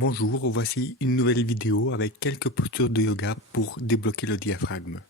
Bonjour, voici une nouvelle vidéo avec quelques postures de yoga pour débloquer le diaphragme.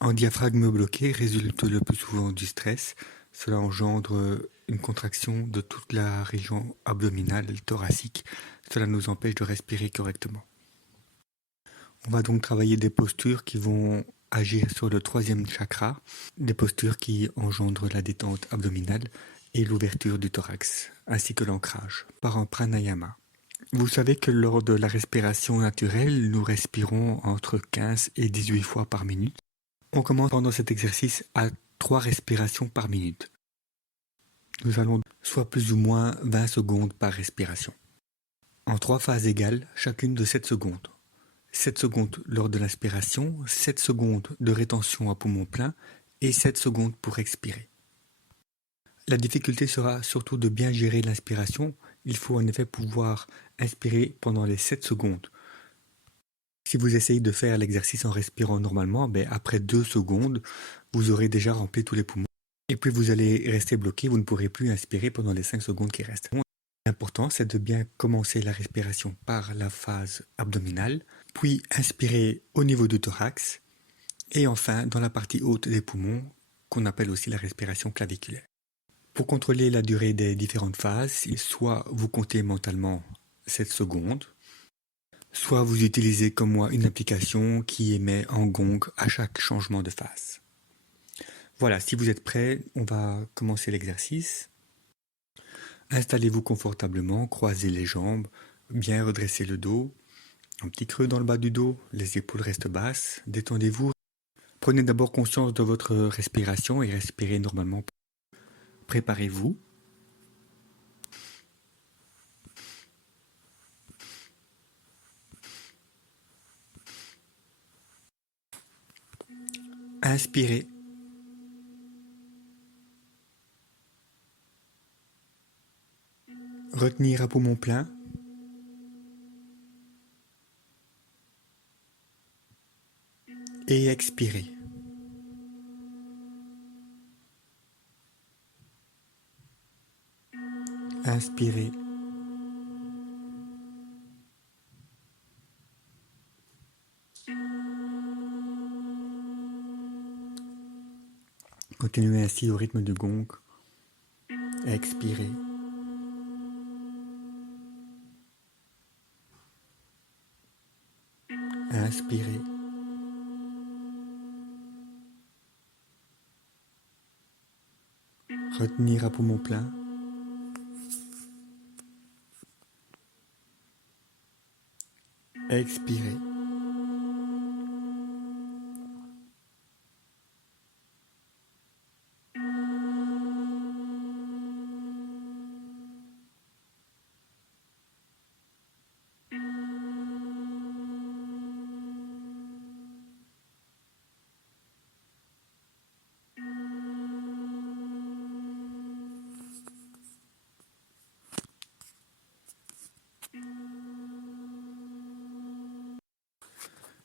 Un diaphragme bloqué résulte le plus souvent du stress. Cela engendre une contraction de toute la région abdominale et thoracique. Cela nous empêche de respirer correctement. On va donc travailler des postures qui vont agir sur le troisième chakra, des postures qui engendrent la détente abdominale et l'ouverture du thorax, ainsi que l'ancrage par un pranayama. Vous savez que lors de la respiration naturelle, nous respirons entre 15 et 18 fois par minute. On commence pendant cet exercice à 3 respirations par minute. Nous allons soit plus ou moins 20 secondes par respiration. En 3 phases égales, chacune de 7 secondes. 7 secondes lors de l'inspiration, 7 secondes de rétention à poumon plein et 7 secondes pour expirer. La difficulté sera surtout de bien gérer l'inspiration. Il faut en effet pouvoir inspirer pendant les 7 secondes. Si vous essayez de faire l'exercice en respirant normalement, après 2 secondes, vous aurez déjà rempli tous les poumons. Et puis vous allez rester bloqué, vous ne pourrez plus inspirer pendant les 5 secondes qui restent. L'important, c'est de bien commencer la respiration par la phase abdominale, puis inspirer au niveau du thorax, et enfin dans la partie haute des poumons, qu'on appelle aussi la respiration claviculaire. Pour contrôler la durée des différentes phases, soit vous comptez mentalement 7 secondes, soit vous utilisez comme moi une application qui émet un gong à chaque changement de phase. Voilà, si vous êtes prêts, on va commencer l'exercice. Installez-vous confortablement, croisez les jambes, bien redressez le dos, un petit creux dans le bas du dos, les épaules restent basses, détendez-vous. Prenez d'abord conscience de votre respiration et respirez normalement. Préparez-vous. Inspirez. Retenir à poumon plein. Et expirez. Inspirez. Continuez ainsi au rythme du gong. Expirez. Inspirez. Retenir à poumon plein. Expirez.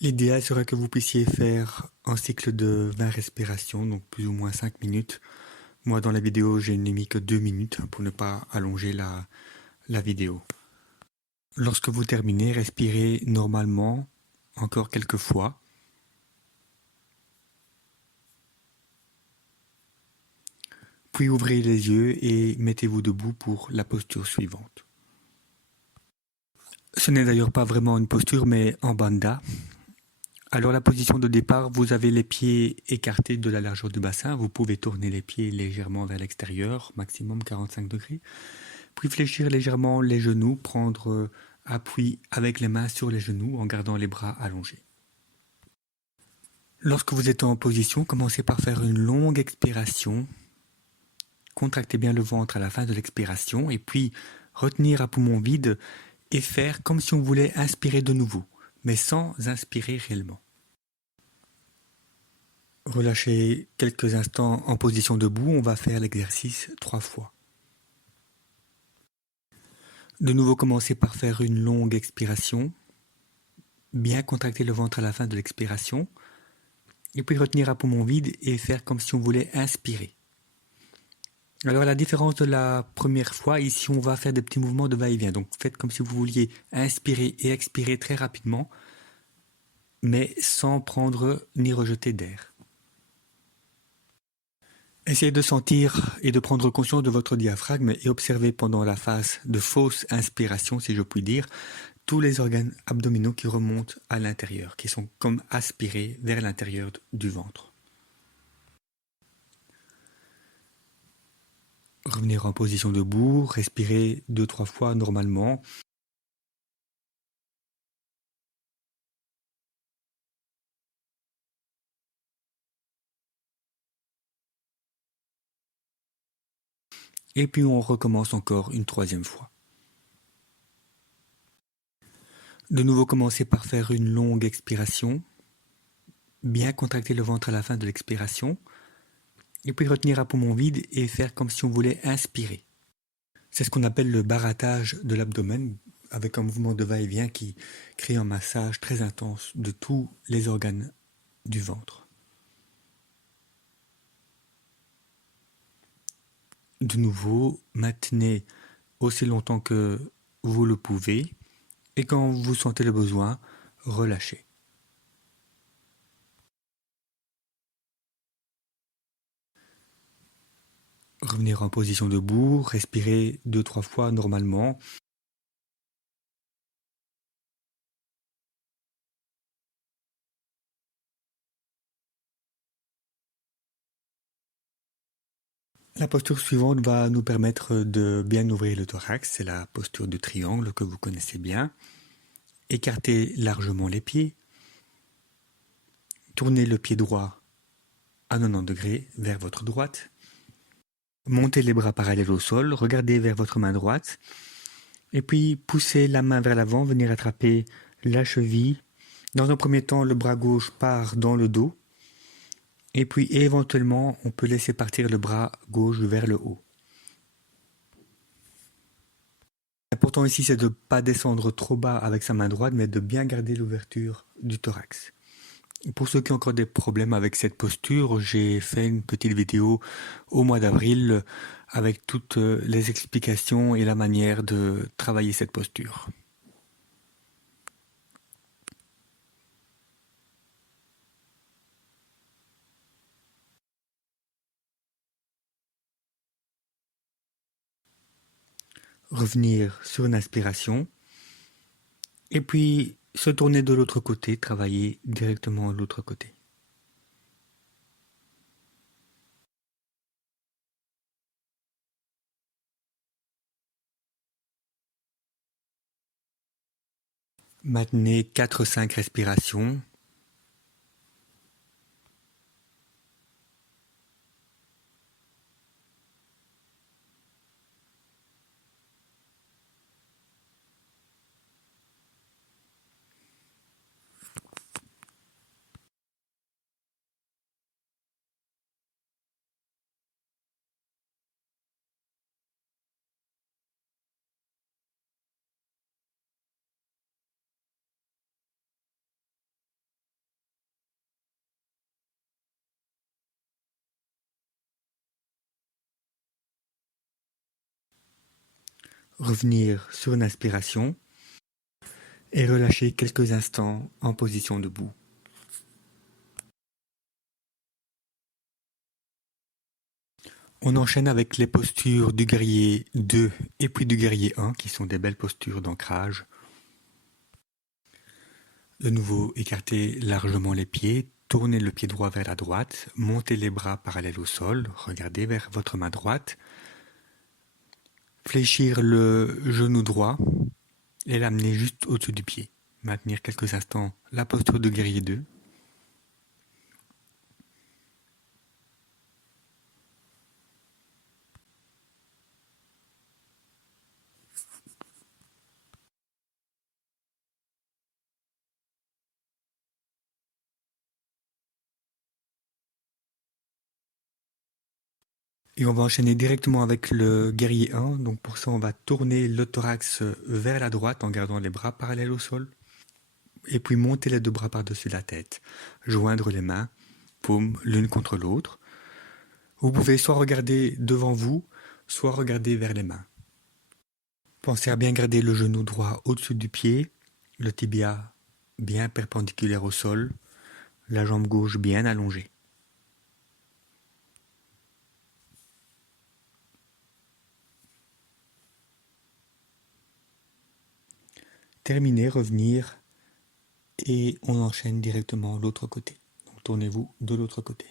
L'idéal serait que vous puissiez faire un cycle de 20 respirations, donc plus ou moins 5 minutes. Moi, dans la vidéo, j'ai mis que 2 minutes pour ne pas allonger la vidéo. Lorsque vous terminez, respirez normalement encore quelques fois. Puis ouvrez les yeux et mettez-vous debout pour la posture suivante. Ce n'est d'ailleurs pas vraiment une posture, mais en bandha. Alors la position de départ, vous avez les pieds écartés de la largeur du bassin. Vous pouvez tourner les pieds légèrement vers l'extérieur, maximum 45 degrés. Puis fléchir légèrement les genoux, prendre appui avec les mains sur les genoux en gardant les bras allongés. Lorsque vous êtes en position, commencez par faire une longue expiration. Contractez bien le ventre à la fin de l'expiration et puis retenir à poumon vide et faire comme si on voulait inspirer de nouveau, mais sans inspirer réellement. Relâchez quelques instants en position debout, on va faire l'exercice 3 fois. De nouveau, commencez par faire une longue expiration, bien contracter le ventre à la fin de l'expiration, et puis retenir à poumon vide et faire comme si on voulait inspirer. Alors à la différence de la première fois, ici on va faire des petits mouvements de va-et-vient. Donc faites comme si vous vouliez inspirer et expirer très rapidement, mais sans prendre ni rejeter d'air. Essayez de sentir et de prendre conscience de votre diaphragme et observez pendant la phase de fausse inspiration, si je puis dire, tous les organes abdominaux qui remontent à l'intérieur, qui sont comme aspirés vers l'intérieur du ventre. Revenir en position debout, respirez 2-3 fois normalement. Et puis on recommence encore une troisième fois. De nouveau, commencez par faire une longue expiration, bien contracter le ventre à la fin de l'expiration, et puis retenir à poumon vide et faire comme si on voulait inspirer. C'est ce qu'on appelle le barattage de l'abdomen, avec un mouvement de va-et-vient qui crée un massage très intense de tous les organes du ventre. De nouveau, maintenez aussi longtemps que vous le pouvez, et quand vous sentez le besoin, relâchez. Revenir en position debout, respirez 2-3 fois normalement. La posture suivante va nous permettre de bien ouvrir le thorax, c'est la posture du triangle que vous connaissez bien. Écartez largement les pieds, tournez le pied droit à 90 degrés vers votre droite, montez les bras parallèles au sol, regardez vers votre main droite, et puis poussez la main vers l'avant, venir attraper la cheville. Dans un premier temps, le bras gauche part dans le dos, et puis éventuellement, on peut laisser partir le bras gauche vers le haut. L'important ici, c'est de ne pas descendre trop bas avec sa main droite, mais de bien garder l'ouverture du thorax. Pour ceux qui ont encore des problèmes avec cette posture, j'ai fait une petite vidéo au mois d'avril avec toutes les explications et la manière de travailler cette posture. Revenir sur une inspiration et puis se tourner de l'autre côté, travailler directement de l'autre côté. Maintenez 4-5 respirations. Revenir sur une inspiration et relâcher quelques instants en position debout. On enchaîne avec les postures du guerrier 2 et puis du guerrier 1 qui sont des belles postures d'ancrage. De nouveau, écartez largement les pieds, tournez le pied droit vers la droite, montez les bras parallèles au sol, regardez vers votre main droite, fléchir le genou droit et l'amener juste au-dessus du pied. Maintenir quelques instants la posture de guerrier 2. Et on va enchaîner directement avec le guerrier 1. Donc pour ça, on va tourner le thorax vers la droite en gardant les bras parallèles au sol. Et puis monter les deux bras par-dessus la tête. Joindre les mains, paumes l'une contre l'autre. Vous pouvez soit regarder devant vous, soit regarder vers les mains. Pensez à bien garder le genou droit au-dessus du pied, le tibia bien perpendiculaire au sol, la jambe gauche bien allongée. Terminez, revenir et on enchaîne directement l'autre côté. Donc tournez-vous de l'autre côté.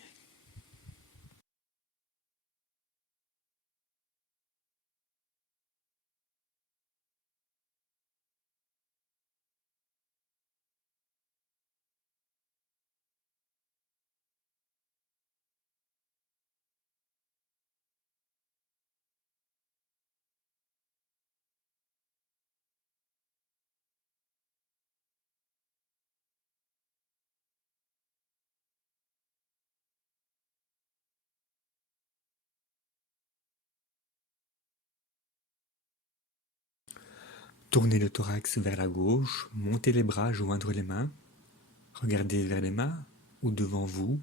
Tournez le thorax vers la gauche, montez les bras, joindre les mains, regardez vers les mains ou devant vous.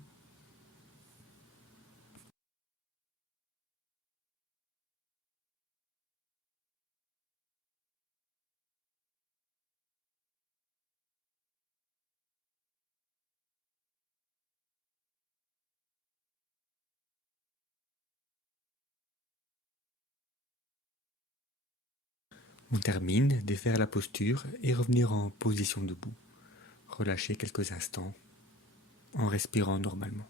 On termine, défaire la posture et revenir en position debout. Relâchez quelques instants en respirant normalement.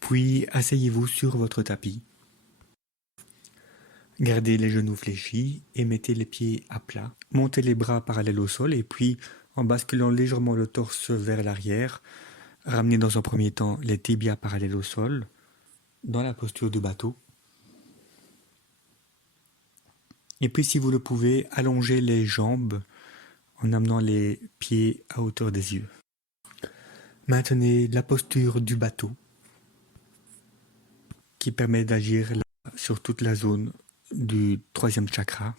Puis asseyez-vous sur votre tapis. Gardez les genoux fléchis et mettez les pieds à plat. Montez les bras parallèles au sol et puis, en basculant légèrement le torse vers l'arrière, ramenez dans un premier temps les tibias parallèles au sol, dans la posture du bateau. Et puis, si vous le pouvez, allongez les jambes en amenant les pieds à hauteur des yeux. Maintenez la posture du bateau qui permet d'agir sur toute la zone du troisième chakra,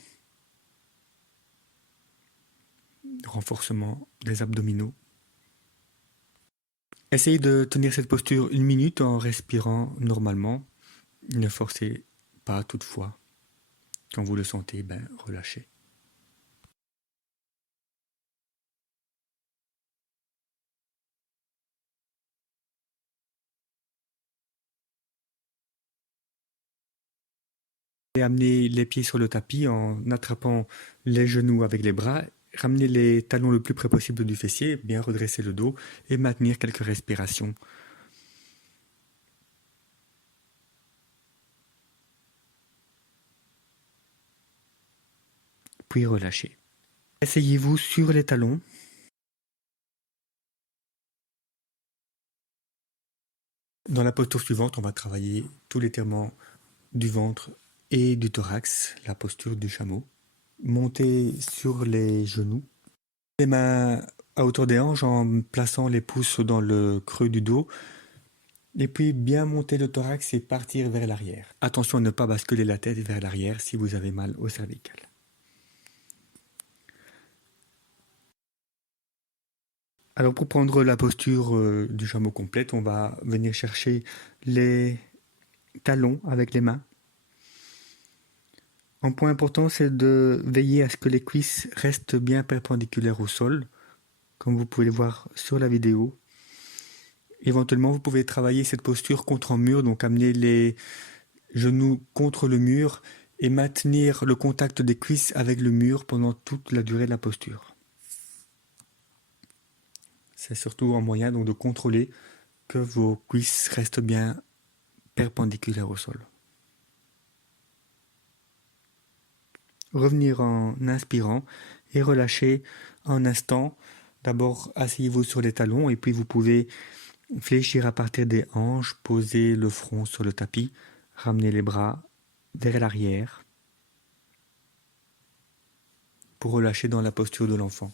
renforcement des abdominaux. Essayez de tenir cette posture 1 minute en respirant normalement. Ne forcez pas toutefois. Quand vous le sentez, relâchez. Et amenez les pieds sur le tapis en attrapant les genoux avec les bras. Ramenez les talons le plus près possible du fessier, bien redresser le dos et maintenir quelques respirations. Puis relâchez. Asseyez-vous sur les talons. Dans la posture suivante, on va travailler tout l'étirement du ventre et du thorax, la posture du chameau. Montez sur les genoux. Les mains à hauteur des hanches en plaçant les pouces dans le creux du dos. Et puis bien monter le thorax et partir vers l'arrière. Attention à ne pas basculer la tête vers l'arrière si vous avez mal au cervical. Alors pour prendre la posture du chameau complète, on va venir chercher les talons avec les mains. Un point important, c'est de veiller à ce que les cuisses restent bien perpendiculaires au sol, comme vous pouvez le voir sur la vidéo. Éventuellement, vous pouvez travailler cette posture contre un mur, donc amener les genoux contre le mur et maintenir le contact des cuisses avec le mur pendant toute la durée de la posture. C'est surtout un moyen donc de contrôler que vos cuisses restent bien perpendiculaires au sol. Revenir en inspirant et relâcher un instant. D'abord, asseyez-vous sur les talons et puis vous pouvez fléchir à partir des hanches, poser le front sur le tapis, ramener les bras vers l'arrière pour relâcher dans la posture de l'enfant.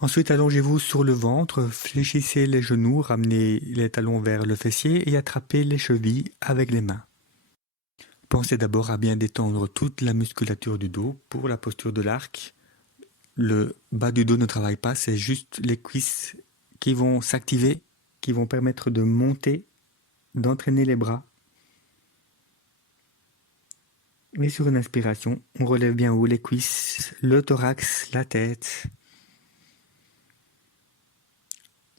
Ensuite, allongez-vous sur le ventre, fléchissez les genoux, ramenez les talons vers le fessier et attrapez les chevilles avec les mains. Pensez d'abord à bien détendre toute la musculature du dos pour la posture de l'arc. Le bas du dos ne travaille pas, c'est juste les cuisses qui vont s'activer, qui vont permettre de monter, d'entraîner les bras. Et sur une inspiration, on relève bien haut les cuisses, le thorax, la tête.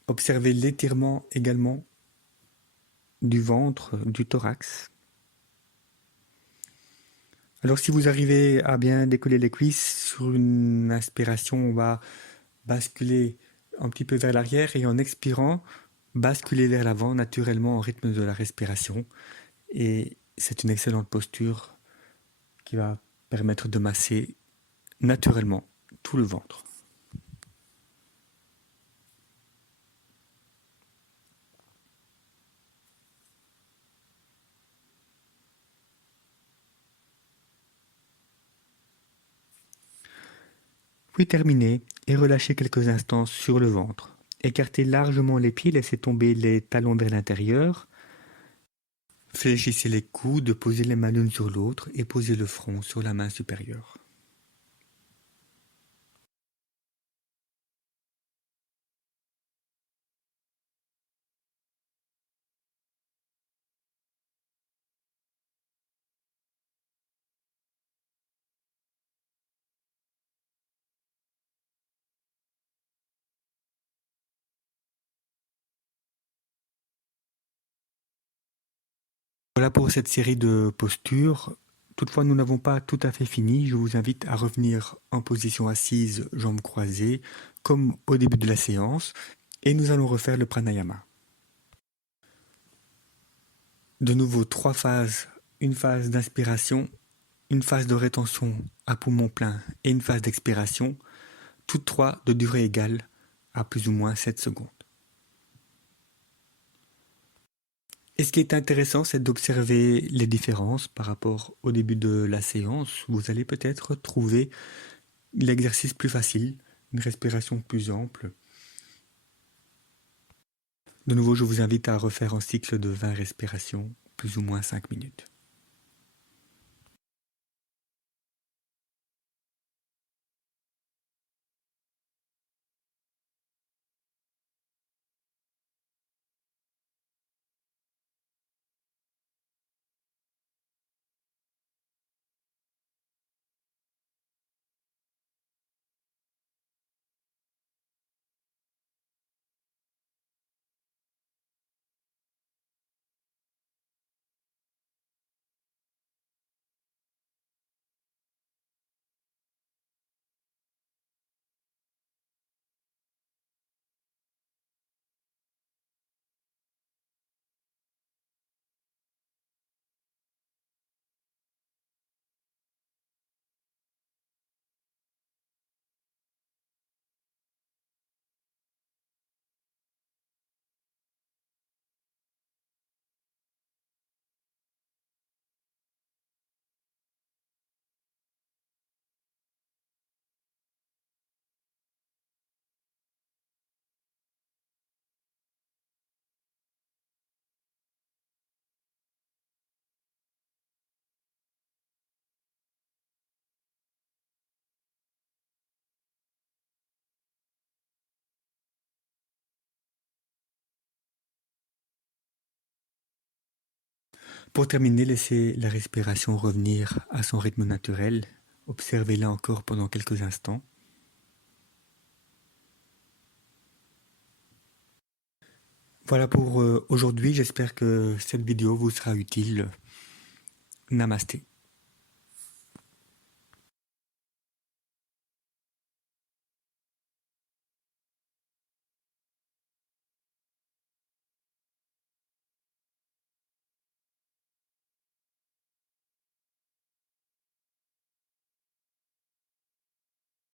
Observez l'étirement également du ventre, du thorax. Alors si vous arrivez à bien décoller les cuisses, sur une inspiration, on va basculer un petit peu vers l'arrière et en expirant, basculer vers l'avant naturellement au rythme de la respiration. Et c'est une excellente posture qui va permettre de masser naturellement tout le ventre. Puis terminez et relâchez quelques instants sur le ventre. Écartez largement les pieds, laissez tomber les talons vers l'intérieur. Fléchissez les coudes, posez les mains l'une sur l'autre et posez le front sur la main supérieure. Voilà pour cette série de postures. Toutefois, nous n'avons pas tout à fait fini. Je vous invite à revenir en position assise, jambes croisées, comme au début de la séance. Et nous allons refaire le pranayama. De nouveau, 3 phases. Une phase d'inspiration, une phase de rétention à poumon plein et une phase d'expiration. Toutes 3 de durée égale à plus ou moins 7 secondes. Et ce qui est intéressant, c'est d'observer les différences par rapport au début de la séance. Vous allez peut-être trouver l'exercice plus facile, une respiration plus ample. De nouveau, je vous invite à refaire un cycle de 20 respirations, plus ou moins 5 minutes. Pour terminer, laissez la respiration revenir à son rythme naturel. Observez-la encore pendant quelques instants. Voilà pour aujourd'hui, j'espère que cette vidéo vous sera utile. Namasté.